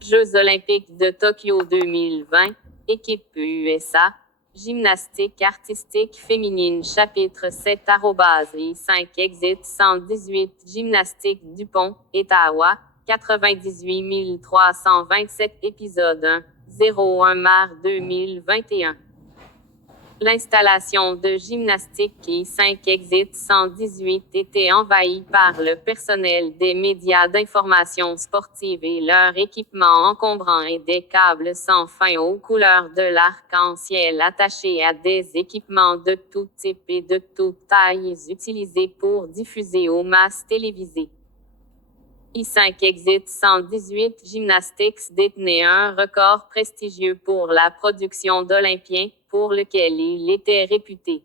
Jeux olympiques de Tokyo 2020, équipe USA, gymnastique artistique féminine chapitre 7 I5 exit 118 gymnastique Dupont, Ottawa, 98 327 épisode 1, 01 mars 2021. L'installation de gymnastique I5 Exit 118 était envahie par le personnel des médias d'information sportive et leur équipement encombrant et des câbles sans fin aux couleurs de l'arc-en-ciel attachés à des équipements de tout type et de toute taille utilisés pour diffuser aux masses télévisées. I5 Exit 118 Gymnastics détenait un record prestigieux pour la production d'Olympiens, pour lequel il était réputé.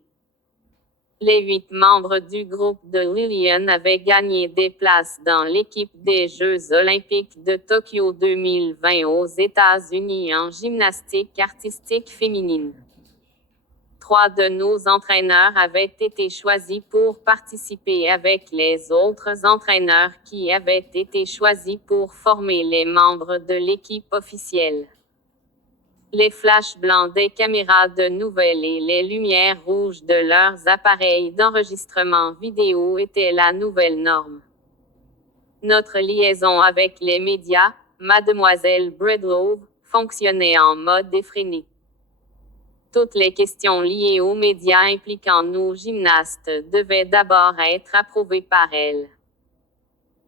Les 8 membres du groupe de Lillian avaient gagné des places dans l'équipe des Jeux olympiques de Tokyo 2020 aux États-Unis en gymnastique artistique féminine. 3 de nos entraîneurs avaient été choisis pour participer avec les autres entraîneurs qui avaient été choisis pour former les membres de l'équipe officielle. Les flashs blancs des caméras de nouvelles et les lumières rouges de leurs appareils d'enregistrement vidéo étaient la nouvelle norme. Notre liaison avec les médias, Mademoiselle Breedlove, fonctionnait en mode effréné. Toutes les questions liées aux médias impliquant nos gymnastes devaient d'abord être approuvées par elle.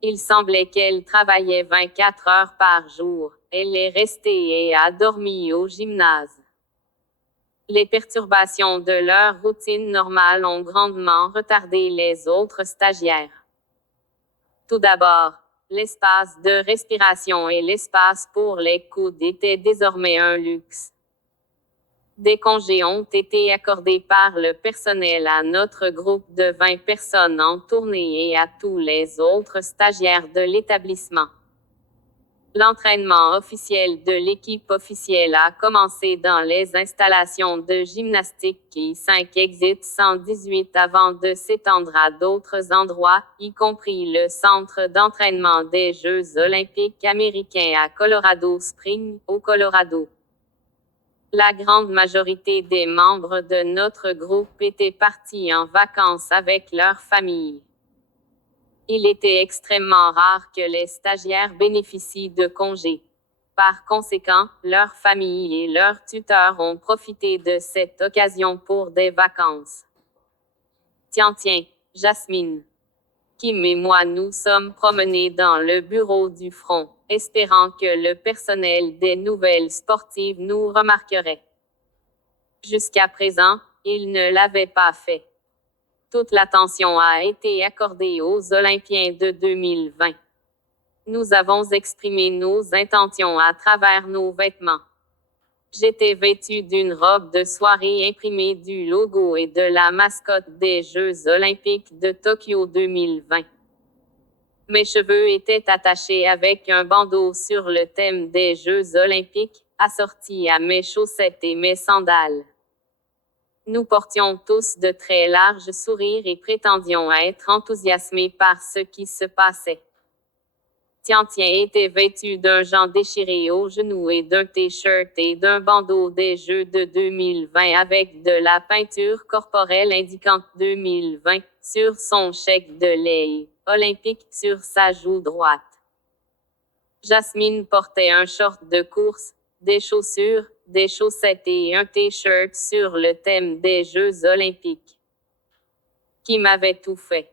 Il semblait qu'elle travaillait 24 heures par jour. Elle est restée et a dormi au gymnase. Les perturbations de leur routine normale ont grandement retardé les autres stagiaires. Tout d'abord, l'espace de respiration et l'espace pour les coudes étaient désormais un luxe. Des congés ont été accordés par le personnel à notre groupe de 20 personnes en tournée et à tous les autres stagiaires de l'établissement. L'entraînement officiel de l'équipe officielle a commencé dans les installations de gymnastique I5 Exit 118 avant de s'étendre à d'autres endroits, y compris le centre d'entraînement des Jeux olympiques américains à Colorado Springs, au Colorado. La grande majorité des membres de notre groupe étaient partis en vacances avec leurs familles. Il était extrêmement rare que les stagiaires bénéficient de congés. Par conséquent, leurs familles et leurs tuteurs ont profité de cette occasion pour des vacances. Tiens, Jasmine. Kim et moi nous sommes promenés dans le bureau du front, espérant que le personnel des nouvelles sportives nous remarquerait. Jusqu'à présent, il ne l'avait pas fait. Toute l'attention a été accordée aux Olympiens de 2020. Nous avons exprimé nos intentions à travers nos vêtements. J'étais vêtue d'une robe de soirée imprimée du logo et de la mascotte des Jeux olympiques de Tokyo 2020. Mes cheveux étaient attachés avec un bandeau sur le thème des Jeux olympiques, assorti à mes chaussettes et mes sandales. Nous portions tous de très larges sourires et prétendions être enthousiasmés par ce qui se passait. Tiens était vêtu d'un jean déchiré aux genoux et d'un t-shirt et d'un bandeau des Jeux de 2020 avec de la peinture corporelle indiquant 2020 sur son chèque de lait olympique sur sa joue droite. Jasmine portait un short de course, des chaussures, des chaussettes et un t-shirt sur le thème des Jeux olympiques. Kim avait tout fait.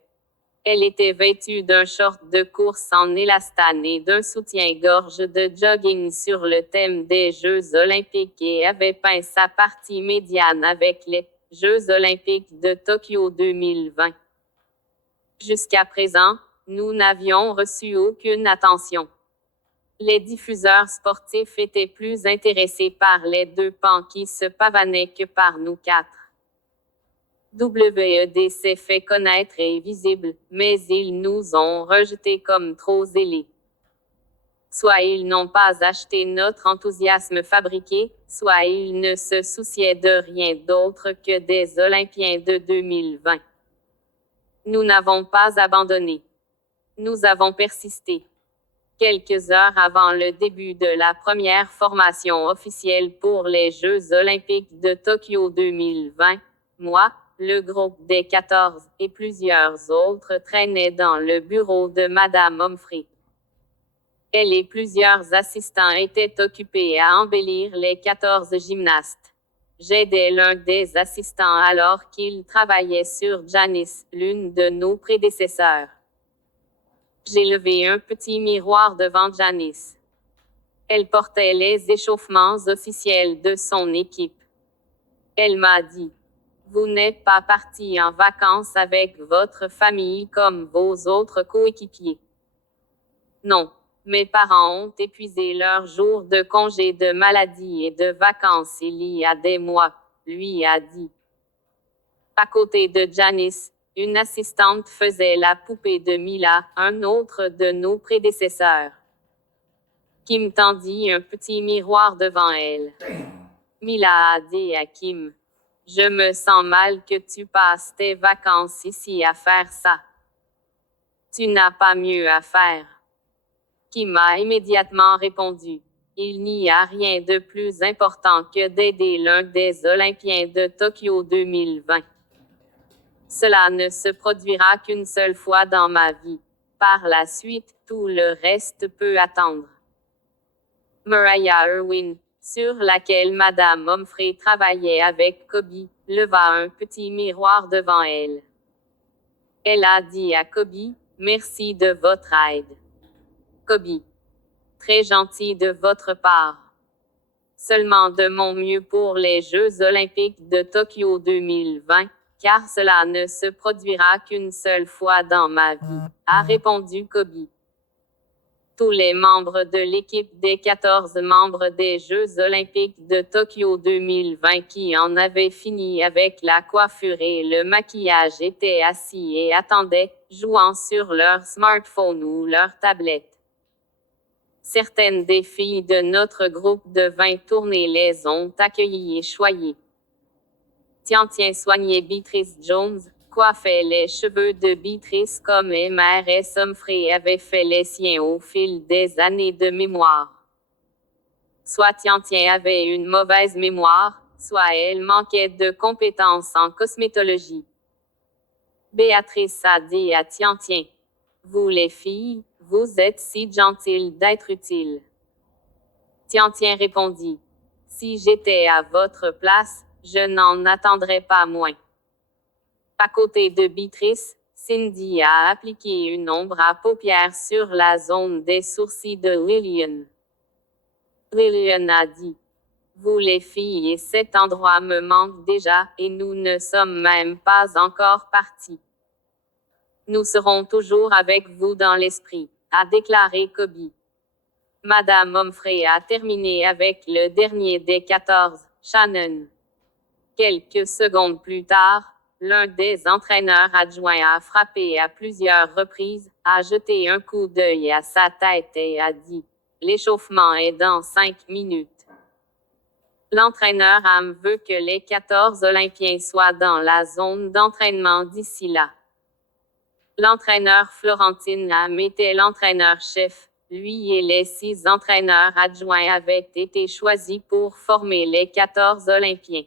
Elle était vêtue d'un short de course en élastane et d'un soutien-gorge de jogging sur le thème des Jeux olympiques et avait peint sa partie médiane avec les Jeux olympiques de Tokyo 2020. Jusqu'à présent, nous n'avions reçu aucune attention. Les diffuseurs sportifs étaient plus intéressés par les 2 pans qui se pavanaient que par nous 4. WED s'est fait connaître et visible, mais ils nous ont rejetés comme trop zélés. Soit ils n'ont pas acheté notre enthousiasme fabriqué, soit ils ne se souciaient de rien d'autre que des Olympiens de 2020. Nous n'avons pas abandonné. Nous avons persisté. Quelques heures avant le début de la première formation officielle pour les Jeux olympiques de Tokyo 2020, moi, le groupe des 14 et plusieurs autres traînaient dans le bureau de Madame Humphrey. Elle et plusieurs assistants étaient occupés à embellir les 14 gymnastes. J'aidais l'un des assistants alors qu'il travaillait sur Janice, l'une de nos prédécesseurs. J'ai levé un petit miroir devant Janice. Elle portait les échauffements officiels de son équipe. Elle m'a dit: vous n'êtes pas parti en vacances avec votre famille comme vos autres coéquipiers. Non, mes parents ont épuisé leurs jours de congé de maladie et de vacances il y a des mois, lui a dit. À côté de Janice, une assistante faisait la poupée de Mila, un autre de nos prédécesseurs. Kim tendit un petit miroir devant elle. Mila a dit à Kim: je me sens mal que tu passes tes vacances ici à faire ça. Tu n'as pas mieux à faire. Kim a immédiatement répondu: il n'y a rien de plus important que d'aider l'un des Olympiens de Tokyo 2020. Cela ne se produira qu'une seule fois dans ma vie. Par la suite, tout le reste peut attendre. Mariah Irwin, sur laquelle Madame Humphrey travaillait avec Kobe, leva un petit miroir devant elle. Elle a dit à Kobe: merci de votre aide. Kobe: très gentil de votre part. Seulement de mon mieux pour les Jeux olympiques de Tokyo 2020, car cela ne se produira qu'une seule fois dans ma vie, a répondu Kobe. Tous les membres de l'équipe des 14 membres des Jeux olympiques de Tokyo 2020 qui en avaient fini avec la coiffure et le maquillage étaient assis et attendaient, jouant sur leur smartphone ou leur tablette. Certaines des filles de notre groupe de 20 tournées les ont accueillies et choyées. Tian soignait Beatrice Jones, coiffait les cheveux de Beatrice comme Mrs. Humphrey avait fait les siens au fil des années de mémoire. Soit Tian avait une mauvaise mémoire, soit elle manquait de compétences en cosmétologie. Béatrice a dit à Tian: vous les filles, vous êtes si gentilles d'être utiles. Tian répondit: si j'étais à votre place, je n'en attendrais pas moins. À côté de Beatrice, Cindy a appliqué une ombre à paupières sur la zone des sourcils de Lillian. Lillian a dit: vous les filles et cet endroit me manquent déjà, et nous ne sommes même pas encore partis. Nous serons toujours avec vous dans l'esprit, a déclaré Kobe. Madame Humphrey a terminé avec le dernier des 14, Shannon. Quelques secondes plus tard, l'un des entraîneurs adjoints a frappé à plusieurs reprises, a jeté un coup d'œil à sa tête et a dit: l'échauffement est dans 5 minutes. L'entraîneur Am veut que les 14 Olympiens soient dans la zone d'entraînement d'ici là. L'entraîneur Florentine Am était l'entraîneur-chef. Lui et les 6 entraîneurs adjoints avaient été choisis pour former les 14 Olympiens.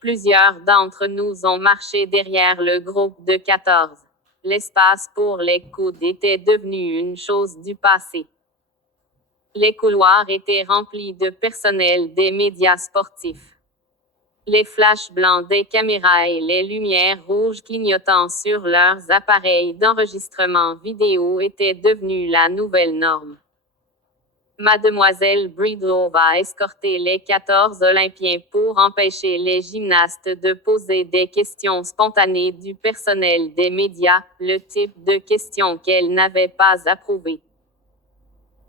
Plusieurs d'entre nous ont marché derrière le groupe de 14. L'espace pour les coudes était devenu une chose du passé. Les couloirs étaient remplis de personnel des médias sportifs. Les flashs blancs des caméras et les lumières rouges clignotant sur leurs appareils d'enregistrement vidéo étaient devenus la nouvelle norme. Mademoiselle Bridlow va escorter les 14 Olympiens pour empêcher les gymnastes de poser des questions spontanées du personnel des médias, le type de questions qu'elle n'avait pas approuvées.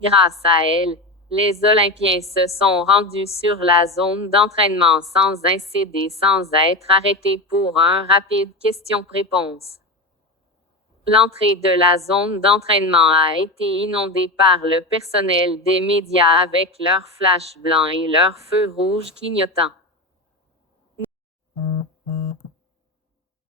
Grâce à elle, les Olympiens se sont rendus sur la zone d'entraînement sans incéder, sans être arrêtés pour un rapide question-réponse. L'entrée de la zone d'entraînement a été inondée par le personnel des médias avec leurs flashs blancs et leurs feux rouges clignotants.